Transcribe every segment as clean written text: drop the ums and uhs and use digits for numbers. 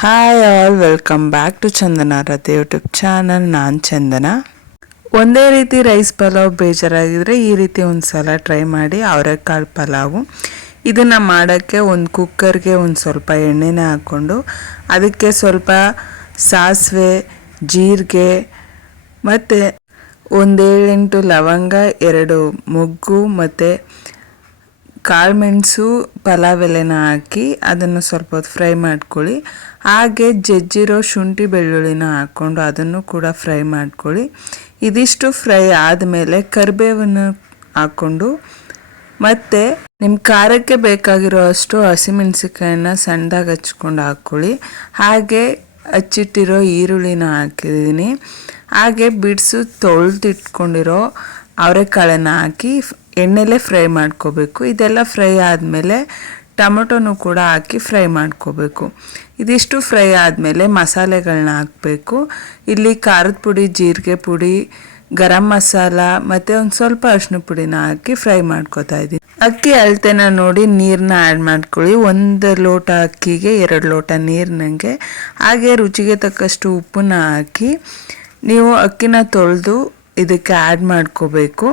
Hi all, welcome back to Chandana Ratha YouTube channel. ನಾನು ಚಂದನ. ಒಂದೇ ರೀತಿ ರೈಸ್ ಪಲಾವ್ ಬೇಜಾರಾಗಿದ್ದರೆ ಈ ರೀತಿ ಒಂದು ಸಲ ಟ್ರೈ ಮಾಡಿ. ಅವರೆಕಾಳು ಪಲಾವು ಇದನ್ನು ಮಾಡೋಕ್ಕೆ ಒಂದು ಕುಕ್ಕರ್ಗೆ ಒಂದು ಸ್ವಲ್ಪ ಎಣ್ಣೆನ ಹಾಕ್ಕೊಂಡು ಅದಕ್ಕೆ ಸ್ವಲ್ಪ ಸಾಸಿವೆ, ಜೀರಿಗೆ ಮತ್ತು 1-7 ಲವಂಗ, 2 ಮೊಗ್ಗು ಮತ್ತು ಕಾಳುಮೆಣಸು, ಪಲಾವ್ ಎಲೆನ ಹಾಕಿ ಅದನ್ನು ಸ್ವಲ್ಪ ಹೊತ್ತು ಫ್ರೈ ಮಾಡ್ಕೊಳ್ಳಿ. ಹಾಗೆ ಜಜ್ಜಿರೋ ಶುಂಠಿ ಬೆಳ್ಳುಳ್ಳಿನ ಹಾಕ್ಕೊಂಡು ಅದನ್ನು ಕೂಡ ಫ್ರೈ ಮಾಡ್ಕೊಳ್ಳಿ. ಇದಿಷ್ಟು ಫ್ರೈ ಆದಮೇಲೆ ಕರಿಬೇವನ್ನು ಹಾಕ್ಕೊಂಡು ಮತ್ತು ನಿಮ್ಮ ಖಾರಕ್ಕೆ ಬೇಕಾಗಿರೋ ಅಷ್ಟು ಹಸಿಮೆಣಸಿಕಾಯಿನ ಸಣ್ಣದಾಗಿ ಹಚ್ಕೊಂಡು ಹಾಕ್ಕೊಳ್ಳಿ. ಹಾಗೆ ಹಚ್ಚಿಟ್ಟಿರೋ ಈರುಳ್ಳಿನ ಹಾಕಿದ್ದೀನಿ. ಹಾಗೆ ಬಿಡಿಸು ತೊಳೆದಿಟ್ಕೊಂಡಿರೋ ಅವರೆಕಾಳನ್ನು ಹಾಕಿ ಎಣ್ಣೆಲೇ ಫ್ರೈ ಮಾಡ್ಕೋಬೇಕು. ಇದೆಲ್ಲ ಫ್ರೈ ಆದಮೇಲೆ ಟೊಮೊಟೊನೂ ಕೂಡ ಹಾಕಿ ಫ್ರೈ ಮಾಡ್ಕೋಬೇಕು. ಇದಿಷ್ಟು ಫ್ರೈ ಆದಮೇಲೆ ಮಸಾಲೆಗಳನ್ನ ಹಾಕಬೇಕು. ಇಲ್ಲಿ ಖಾರದ ಪುಡಿ, ಜೀರಿಗೆ ಪುಡಿ, ಗರಂ ಮಸಾಲ ಮತ್ತು ಒಂದು ಸ್ವಲ್ಪ ಅರಿಶಿನ ಪುಡಿನ ಹಾಕಿ ಫ್ರೈ ಮಾಡ್ಕೋತಾ ಇದ್ದೀನಿ. ಅಕ್ಕಿ ಅಳತೆನ ನೋಡಿ ನೀರನ್ನ ಆ್ಯಡ್ ಮಾಡ್ಕೊಳ್ಳಿ. 1 ಲೋಟ ಅಕ್ಕಿಗೆ 2 ಲೋಟ ನೀರಿನಂಗೆ. ಹಾಗೆ ರುಚಿಗೆ ತಕ್ಕಷ್ಟು ಉಪ್ಪನ್ನ ಹಾಕಿ ನೀವು ಅಕ್ಕಿನ ತೊಳೆದು ಇದಕ್ಕೆ ಆ್ಯಡ್ ಮಾಡ್ಕೋಬೇಕು.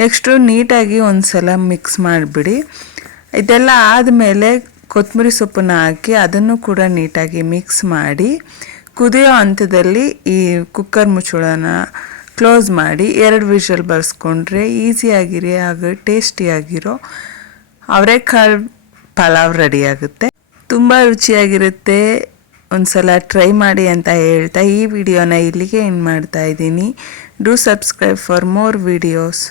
ನೆಕ್ಸ್ಟು ನೀಟಾಗಿ ಒಂದು ಸಲ ಮಿಕ್ಸ್ ಮಾಡಿಬಿಡಿ. ಇದೆಲ್ಲ ಆದಮೇಲೆ ಕೊತ್ತಂಬರಿ ಸೊಪ್ಪನ್ನು ಹಾಕಿ ಅದನ್ನು ಕೂಡ ನೀಟಾಗಿ ಮಿಕ್ಸ್ ಮಾಡಿ ಕುದಿಯೋ ಹಂತದಲ್ಲಿ ಈ ಕುಕ್ಕರ್ ಮುಚ್ಚಳನ ಕ್ಲೋಸ್ ಮಾಡಿ 2 ವಿಷಲ್ ಬರ್ಸ್ಕೊಂಡ್ರೆ ಈಸಿಯಾಗಿರಿ ಹಾಗೂ ಟೇಸ್ಟಿಯಾಗಿರೋ ಅವರೆಕಾಳು ಪಲಾವ್ ರೆಡಿಯಾಗುತ್ತೆ. ತುಂಬ ರುಚಿಯಾಗಿರುತ್ತೆ. ಒಂದು ಸಲ ಟ್ರೈ ಮಾಡಿ ಅಂತ ಹೇಳ್ತಾ ಈ ವಿಡಿಯೋನ ಇಲ್ಲಿಗೆ ಎಂಡ್ ಮಾಡ್ತಾ ಇದ್ದೀನಿ. Do subscribe for more videos.